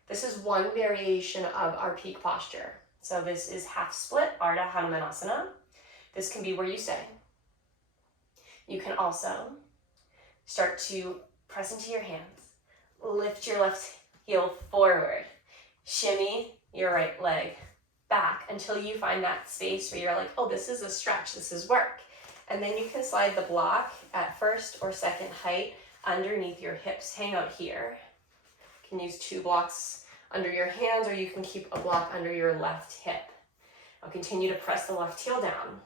This is one variation of our peak posture. So this is half split, Ardha Hanumanasana. This can be where you stay. You can also start to press into your hands. Lift your left heel forward. Shimmy your right leg back until you find that space where you're like, oh, this is a stretch, this is work. And then you can slide the block at first or second height underneath your hips. Hang out here. You can use 2 blocks under your hands, or you can keep a block under your left hip. I'll continue to press the left heel down.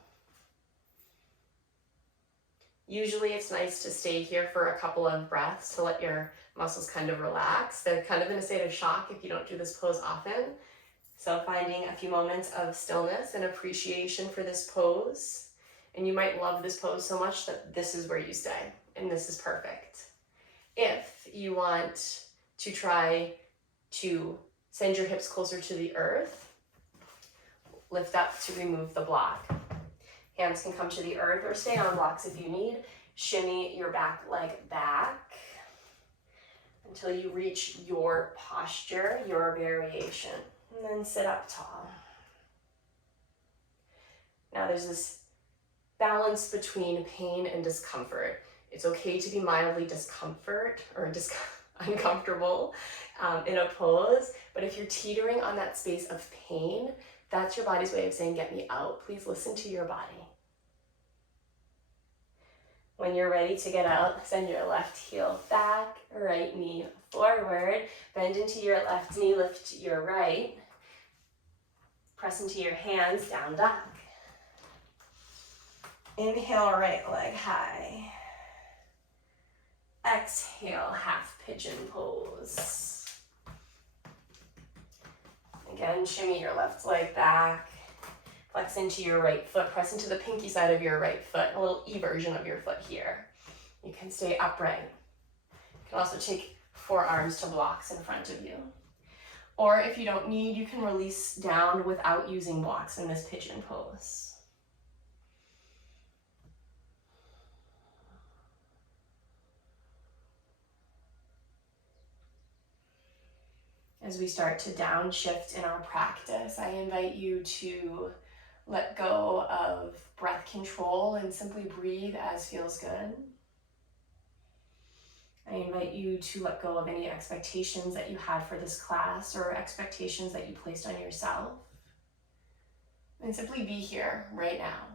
Usually it's nice to stay here for a couple of breaths to let your muscles kind of relax. They're kind of in a state of shock if you don't do this pose often. So finding a few moments of stillness and appreciation for this pose. And you might love this pose so much that this is where you stay, and this is perfect. If you want to try to send your hips closer to the earth, lift up to remove the block. Hands can come to the earth or stay on blocks if you need. Shimmy your back leg back until you reach your posture, your variation. And then sit up tall. Now there's this balance between pain and discomfort. It's okay to be mildly uncomfortable in a pose, but if you're teetering on that space of pain, that's your body's way of saying, get me out. Please listen to your body. When you're ready to get out, send your left heel back, right knee forward, bend into your left knee, lift your right, press into your hands, down dog. Inhale, right leg high. Exhale, half pigeon pose. Again, shimmy your left leg back. Flex into your right foot. Press into the pinky side of your right foot. A little E version of your foot here. You can stay upright. You can also take forearms to blocks in front of you. Or if you don't need, you can release down without using blocks in this pigeon pose. As we start to downshift in our practice, I invite you to let go of breath control and simply breathe as feels good. I invite you to let go of any expectations that you had for this class or expectations that you placed on yourself. And simply be here right now.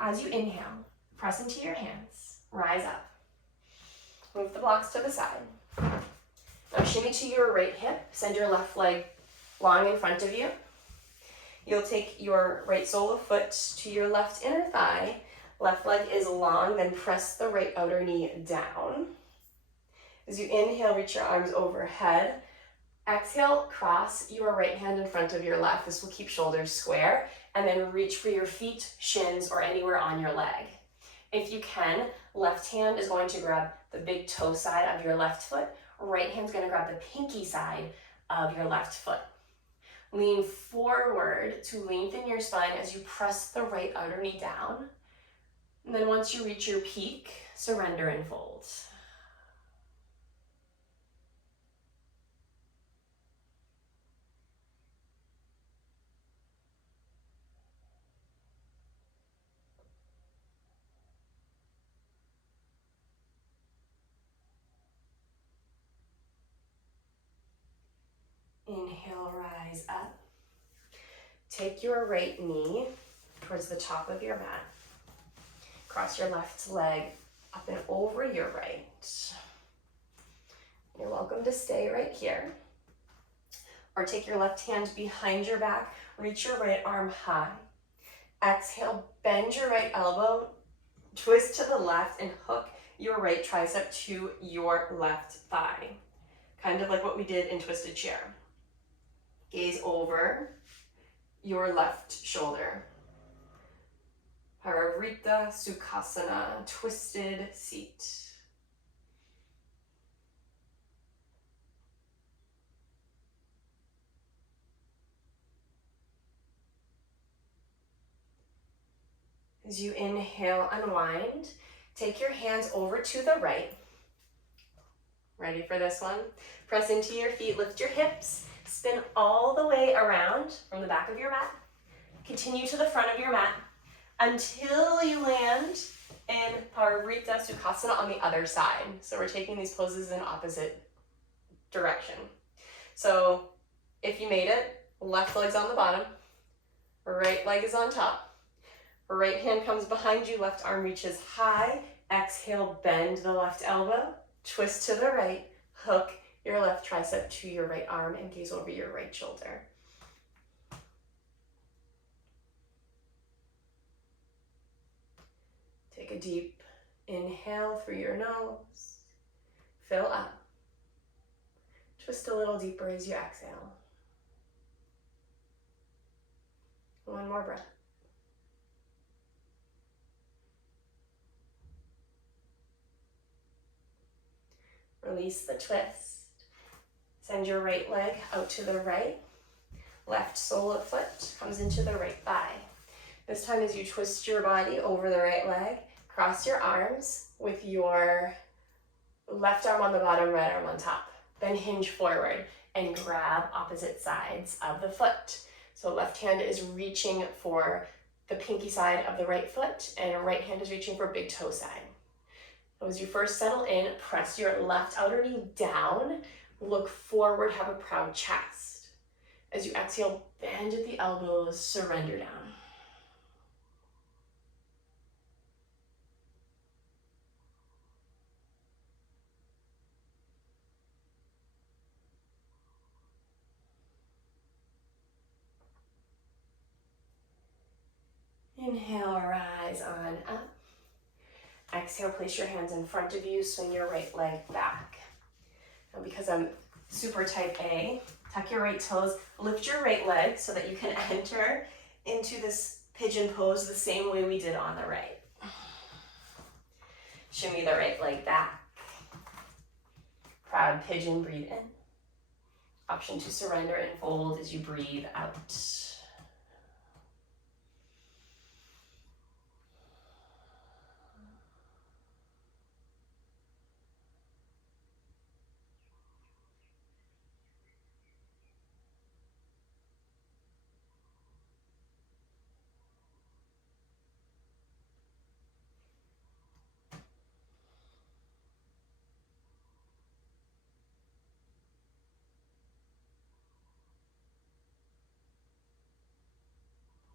As you inhale, press into your hands, rise up. Move the blocks to the side. Now shimmy to your right hip, send your left leg long in front of you. You'll take your right sole of foot to your left inner thigh. Left leg is long, then press the right outer knee down. As you inhale, reach your arms overhead. Exhale, cross your right hand in front of your left. This will keep shoulders square. And then reach for your feet, shins, or anywhere on your leg. If you can, left hand is going to grab the big toe side of your left foot. Right hand's going to grab the pinky side of your left foot. Lean forward to lengthen your spine as you press the right outer knee down. And then once you reach your peak, surrender and fold. Inhale, rise up. Take your right knee towards the top of your mat. Cross your left leg up and over your right. You're welcome to stay right here. Or take your left hand behind your back, reach your right arm high. Exhale, bend your right elbow, twist to the left, and hook your right tricep to your left thigh. Kind of like what we did in twisted chair. Gaze over your left shoulder. Hanumanasana, twisted seat. As you inhale, unwind. Take your hands over to the right. Ready for this one? Press into your feet, lift your hips, spin all the way around from the back of your mat. Continue to the front of your mat until you land in Hanumanasana on the other side. So we're taking these poses in opposite direction. So if you made it, left leg's on the bottom, right leg is on top. Right hand comes behind you, left arm reaches high. Exhale, bend the left elbow, twist to the right, hook your left tricep to your right arm and gaze over your right shoulder. Take a deep inhale through your nose, fill up. Twist a little deeper as you exhale. One more breath. Release the twist. Send your right leg out to the right. Left sole of foot comes into the right thigh. This time as you twist your body over the right leg, cross your arms with your left arm on the bottom, right arm on top. Then hinge forward and grab opposite sides of the foot. So left hand is reaching for the pinky side of the right foot and right hand is reaching for big toe side. So as you first settle in, press your left outer knee down, look forward, have a proud chest. As you exhale, bend at the elbows, surrender down. Inhale, rise on up. Exhale, place your hands in front of you, swing your right leg back. Now because I'm super type A, tuck your right toes, lift your right leg so that you can enter into this pigeon pose the same way we did on the right. Shimmy the right leg back. Proud pigeon, breathe in. Option to surrender and fold as you breathe out.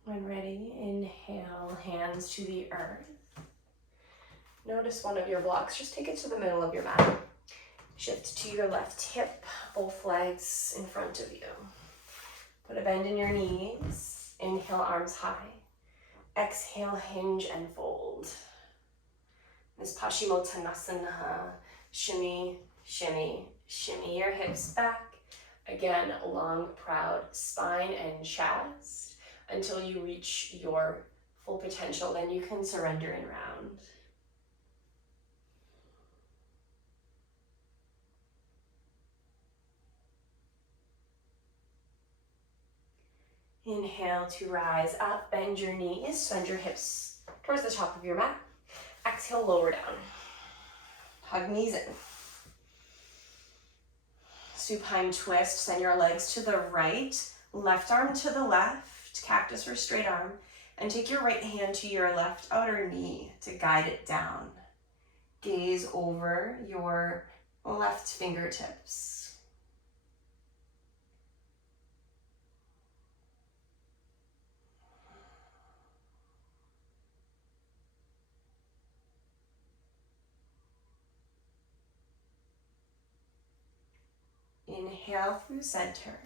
When ready, inhale, hands to the earth. Notice one of your blocks, just take it to the middle of your mat. Shift to your left hip, both legs in front of you. Put a bend in your knees. Inhale, arms high. Exhale, hinge and fold. This Paschimottanasana. Shimmy, shimmy, shimmy your hips back. Again, long, proud spine and chest until you reach your full potential. Then you can surrender and round. Inhale to rise up, bend your knees, send your hips towards the top of your mat. Exhale, lower down. Hug knees in. Supine twist, send your legs to the right, left arm to the left, cactus or straight arm, and take your right hand to your left outer knee to guide it down. Gaze over your left fingertips. Inhale through center.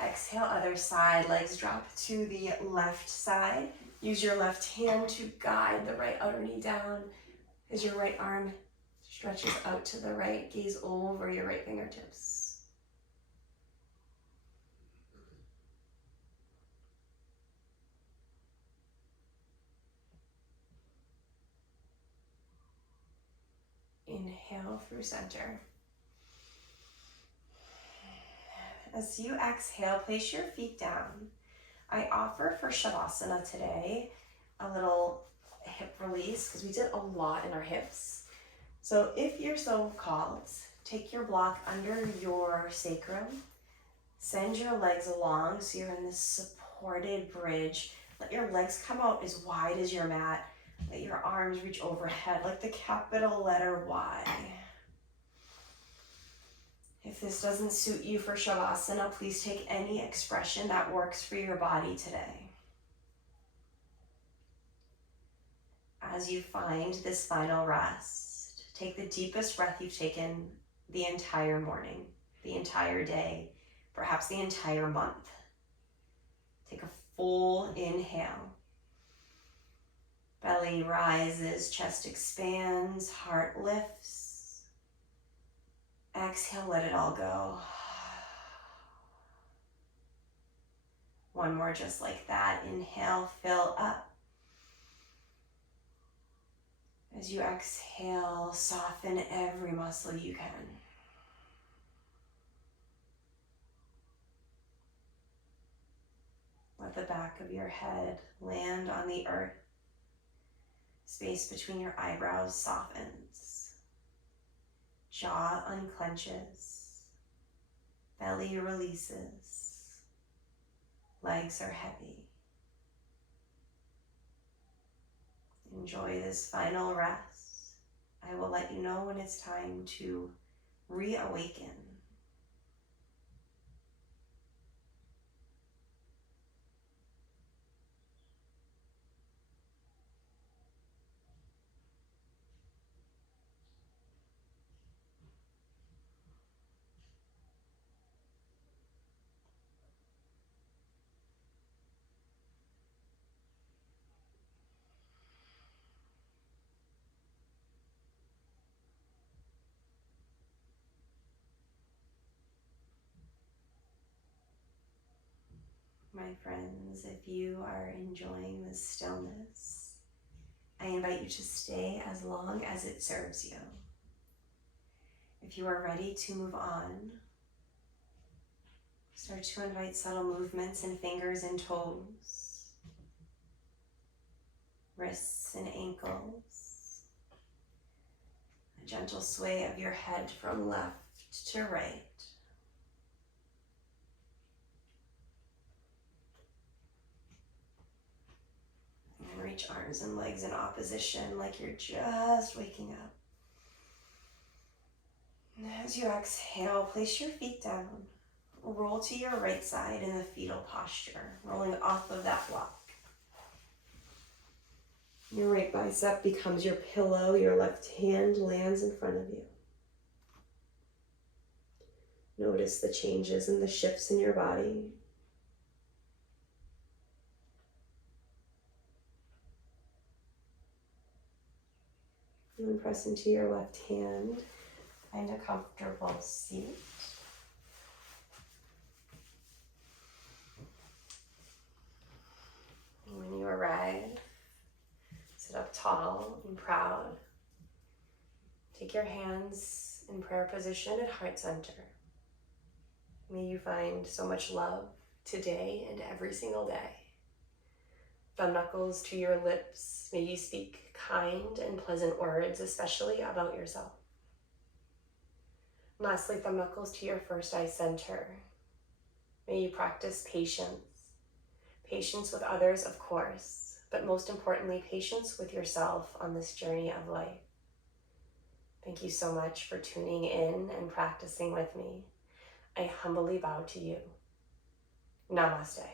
Exhale, other side, legs drop to the left side. Use your left hand to guide the right outer knee down as your right arm stretches out to the right. Gaze over your right fingertips. Inhale through center. As you exhale, place your feet down. I offer for Shavasana today a little hip release because we did a lot in our hips. So if you're so called, take your block under your sacrum. Send your legs along so you're in this supported bridge. Let your legs come out as wide as your mat. Let your arms reach overhead like the capital letter Y. If this doesn't suit you for Shavasana, please take any expression that works for your body today. As you find this final rest, take the deepest breath you've taken the entire morning, the entire day, perhaps the entire month. Take a full inhale. Belly rises, chest expands, heart lifts. Exhale, let it all go. One more just like that. Inhale, fill up. As you exhale, soften every muscle you can. Let the back of your head land on the earth. Space between your eyebrows softens. Jaw unclenches. Belly releases. Legs are heavy. Enjoy this final rest. I will let you know when it's time to reawaken. My friends, if you are enjoying this stillness, I invite you to stay as long as it serves you. If you are ready to move on, start to invite subtle movements in fingers and toes, wrists and ankles, a gentle sway of your head from left to right. And reach arms and legs in opposition like you're just waking up. And as you exhale, place your feet down. Roll to your right side in the fetal posture, rolling off of that block. Your right bicep becomes your pillow. Your left hand lands in front of you. Notice the changes and the shifts in your body. And then press into your left hand. Find a comfortable seat. And when you arrive, sit up tall and proud. Take your hands in prayer position at heart center. May you find so much love today and every single day. Thumb knuckles to your lips. May you speak kind and pleasant words, especially about yourself. And lastly, thumb knuckles to your first eye center. May you practice patience. Patience with others, of course, but most importantly, patience with yourself on this journey of life. Thank you so much for tuning in and practicing with me. I humbly bow to you. Namaste.